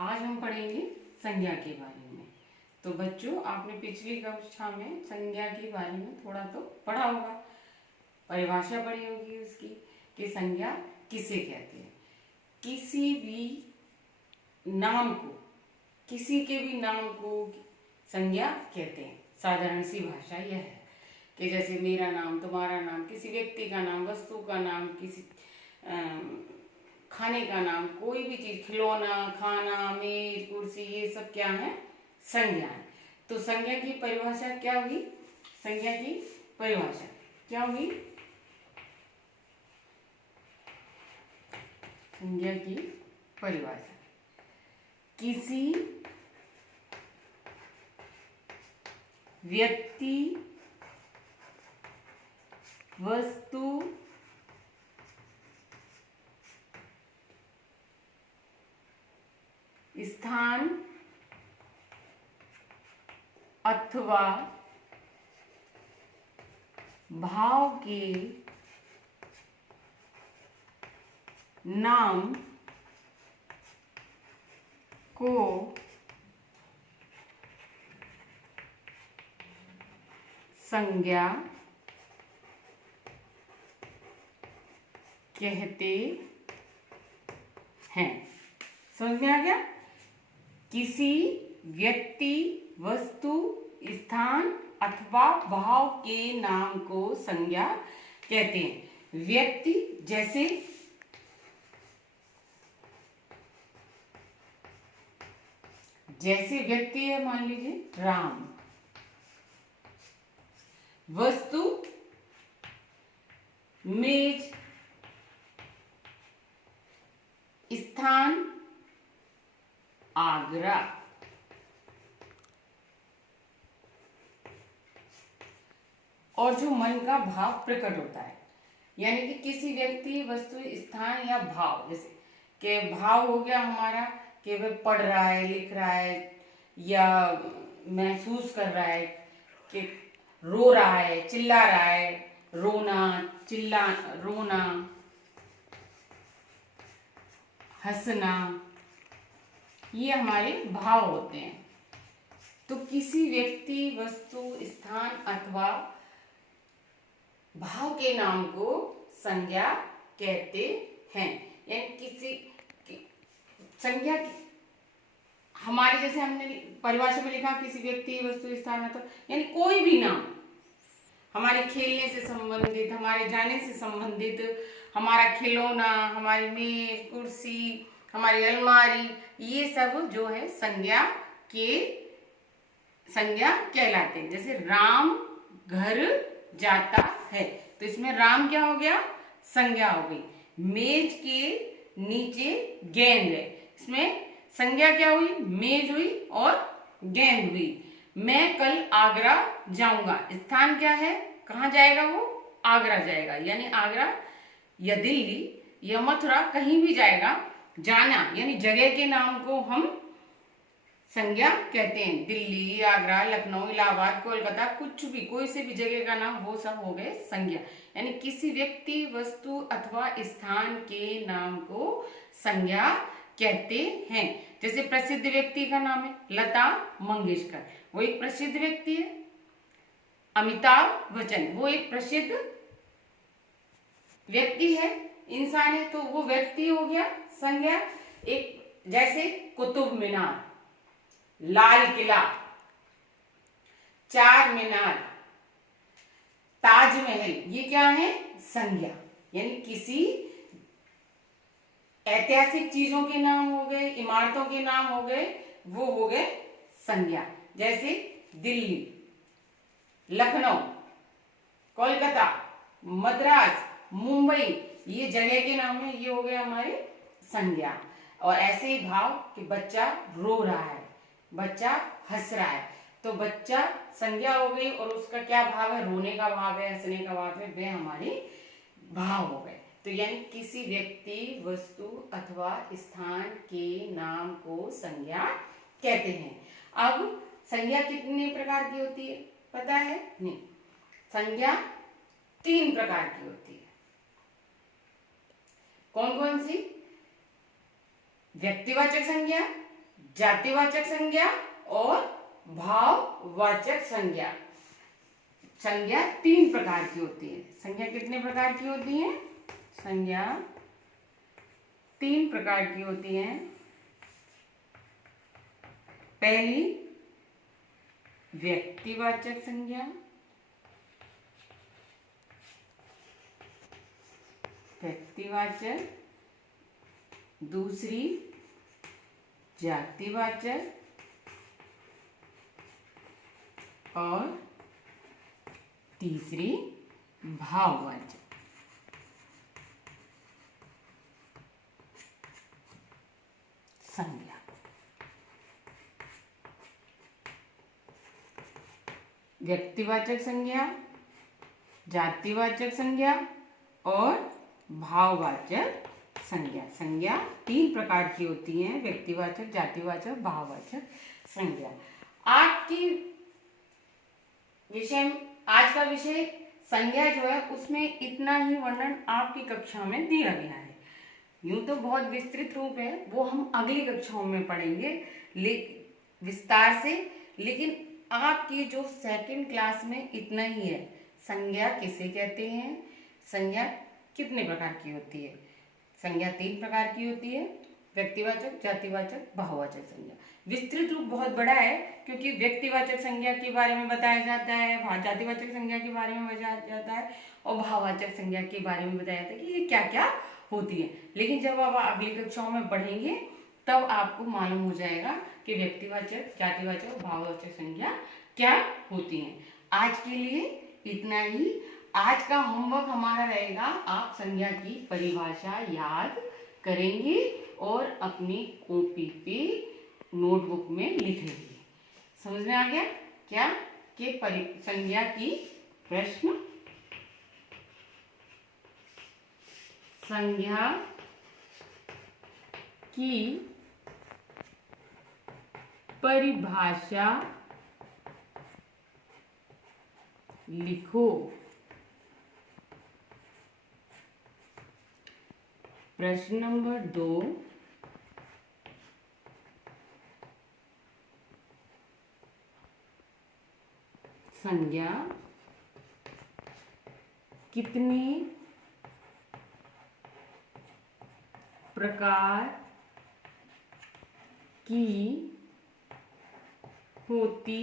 आज हम पढ़ेंगे संज्ञा के बारे में। तो बच्चों, आपने पिछली कक्षा में संज्ञा के बारे में थोड़ा तो पढ़ा होगा, परिभाषा पढ़ी होगी उसकी कि संज्ञा किसे कहते हैं। किसी भी नाम को, किसी के भी नाम को संज्ञा कहते हैं। साधारण सी भाषा यह है कि जैसे मेरा नाम, तुम्हारा नाम, किसी व्यक्ति का नाम, वस्तु का नाम, किसी खाने का नाम, कोई भी चीज, खिलौना, खाना, मेज, कुर्सी, ये सब क्या है? संज्ञा है। तो संज्ञा की परिभाषा क्या होगी? संज्ञा की परिभाषा क्या होगी? संज्ञा की परिभाषा किसी व्यक्ति, वस्तु, स्थान अथवा भाव के नाम को संज्ञा कहते हैं। समझ में आ गया? किसी व्यक्ति, वस्तु, स्थान अथवा भाव के नाम को संज्ञा कहते हैं। व्यक्ति जैसे व्यक्ति है, मान लीजिए राम। वस्तु मेज, स्थान आगरा। और जो मन का भाव प्रकट होता है, यानी कि किसी व्यक्ति, वस्तु, स्थान या भाव, जैसे कि भाव हो गया हमारा कि वह पढ़ रहा है, लिख रहा है या महसूस कर रहा है, कि रो रहा है, चिल्ला रहा है, रोना, हंसना, ये हमारे भाव होते हैं। तो किसी व्यक्ति, वस्तु, स्थान अथवा भाव के नाम को संज्ञा कहते हैं। यानी किसी संज्ञा हमारे, जैसे हमने परिभाषा में लिखा, किसी व्यक्ति, वस्तु, स्थान अथवा, यानी कोई भी नाम हमारे खेलने से संबंधित, हमारे जाने से संबंधित, हमारा खिलौना, हमारी मेज, कुर्सी, हमारी अलमारी, ये सब जो है संज्ञा कहलाते हैं। जैसे राम घर जाता है, तो इसमें राम क्या हो गया? संज्ञा हो गई। मेज के नीचे गेंद है, इसमें संज्ञा क्या हुई? मेज हुई और गेंद हुई। मैं कल आगरा जाऊंगा, स्थान क्या है? कहाँ जाएगा वो? आगरा जाएगा। यानी आगरा या दिल्ली या मथुरा, कहीं भी जाएगा। जाना यानी जगह के नाम को हम संज्ञा कहते हैं। दिल्ली, आगरा, लखनऊ, इलाहाबाद, कोलकाता, कुछ भी, कोई से भी जगह का नाम, वो सब हो गए संज्ञा। यानी किसी व्यक्ति, वस्तु अथवा स्थान के नाम को संज्ञा कहते हैं। जैसे प्रसिद्ध व्यक्ति का नाम है लता मंगेशकर, वो एक प्रसिद्ध व्यक्ति है। अमिताभ बच्चन, वो एक प्रसिद्ध व्यक्ति है, इंसान है, तो वो व्यक्ति हो गया संज्ञा। एक जैसे कुतुब मीनार, लाल किला, चार मीनार, ताजमहल, ये क्या है? संज्ञा। यानी किसी ऐतिहासिक चीजों के नाम हो गए, इमारतों के नाम हो गए, वो हो गए संज्ञा। जैसे दिल्ली, लखनऊ, कोलकाता, मद्रास, मुंबई, ये जगह के नाम है, ये हो गए हमारे संज्ञा। और ऐसे ही भाव कि बच्चा रो रहा है, बच्चा हंस रहा है, तो बच्चा संज्ञा हो गई और उसका क्या भाव है? रोने का भाव है, हंसने का भाव है, वे हमारे भाव हो गए। तो यानी किसी व्यक्ति, वस्तु अथवा स्थान के नाम को संज्ञा कहते हैं। अब संज्ञा कितने प्रकार की होती है पता है? नहीं, संज्ञा 3 प्रकार की होती है। कौन कौन सी? व्यक्तिवाचक संज्ञा, जातिवाचक संज्ञा और भाववाचक संज्ञा। संज्ञा 3 प्रकार की होती है। संज्ञा कितने प्रकार की होती है? संज्ञा 3 प्रकार की होती है। पहली व्यक्तिवाचक संज्ञा, व्यक्तिवाचक, दूसरी जातिवाचक और तीसरी भाववाचक संज्ञा। व्यक्तिवाचक संज्ञा, जातिवाचक संज्ञा और भाववाचक संज्ञा। संज्ञा 3 प्रकार की होती हैं, व्यक्तिवाचक, जातिवाचक, भाववाचक संज्ञा। आज का विषय संज्ञा जो है उसमें इतना ही वर्णन आपकी कक्षा में दिया गया है। यूं तो बहुत विस्तृत रूप है, वो हम अगली कक्षाओं में पढ़ेंगे विस्तार से, लेकिन आपकी जो 2nd क्लास में इतना ही है। संज्ञा किसे कहते हैं, संज्ञा कितने प्रकार की होती है? संज्ञा 3 प्रकार की होती है, व्यक्तिवाचक, जातिवाचक, भाववाचक संज्ञा। विस्तृत रूप बहुत बड़ा है, क्योंकि व्यक्तिवाचक संज्ञा के बारे में बताया जाता है, जातिवाचक संज्ञा के बारे में बताया जाता है और भाववाचक संज्ञा के बारे में बताया जाता है कि ये क्या क्या होती है। लेकिन जब आप अगली कक्षाओं में पढ़ेंगे तब आपको मालूम हो जाएगा कि व्यक्तिवाचक, जातिवाचक और भाववाचक संज्ञा क्या होती हैं। आज के लिए इतना ही। आज का होमवर्क हमारा रहेगा, आप संज्ञा की परिभाषा याद करेंगे और अपनी कॉपी पे नोटबुक में लिखेंगे। समझ में आ गया क्या कि संज्ञा की प्रश्न, संज्ञा की परिभाषा लिखो। प्रश्न नंबर 2, संज्ञा कितने प्रकार की होती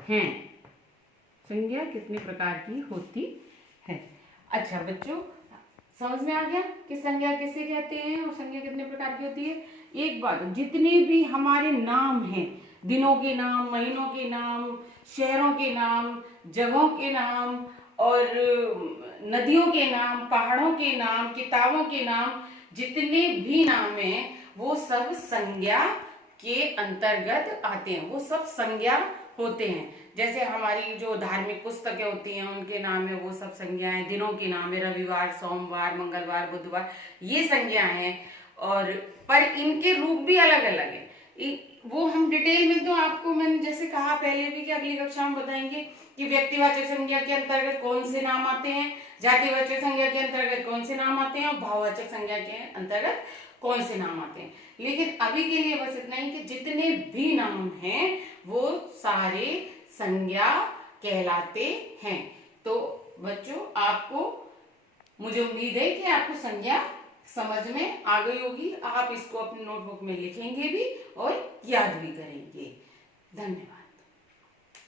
हैं? संज्ञा कितने प्रकार की होती है? अच्छा बच्चों, समझ में आ गया कि संज्ञा किसे कहते हैं और संज्ञा कितने प्रकार की होती है। एक बात, जितने भी हमारे नाम हैं, दिनों के नाम, महीनों के नाम, शहरों के नाम, जगहों के नाम और नदियों के नाम, पहाड़ों के नाम, किताबों के नाम, जितने भी नाम हैं वो सब संज्ञा के अंतर्गत आते हैं, वो सब संज्ञा होते हैं। जैसे हमारी जो धार्मिक पुस्तकें होती हैं उनके नाम है, वो सब संज्ञाएं। दिनों के नाम है रविवार, सोमवार, मंगलवार, बुधवार, ये संज्ञाएं हैं। और पर इनके रूप भी अलग अलग है। वो हम डिटेल में तो आपको मैंने जैसे कहा पहले भी कि अगली कक्षा में बताएंगे कि व्यक्तिवाचक संज्ञा के अंतर्गत कौन से नाम आते हैं, जातिवाचक संज्ञा के अंतर्गत कौन से नाम आते हैं और भाववाचक संज्ञा के अंतर्गत कौन से नाम आते हैं। लेकिन अभी के लिए बस इतना ही कि जितने भी नाम हैं वो सारे संज्ञा कहलाते हैं। तो बच्चों, आपको, मुझे उम्मीद है कि आपको संज्ञा समझ में आ गई होगी। आप इसको अपनी नोटबुक में लिखेंगे भी और याद भी करेंगे। धन्यवाद।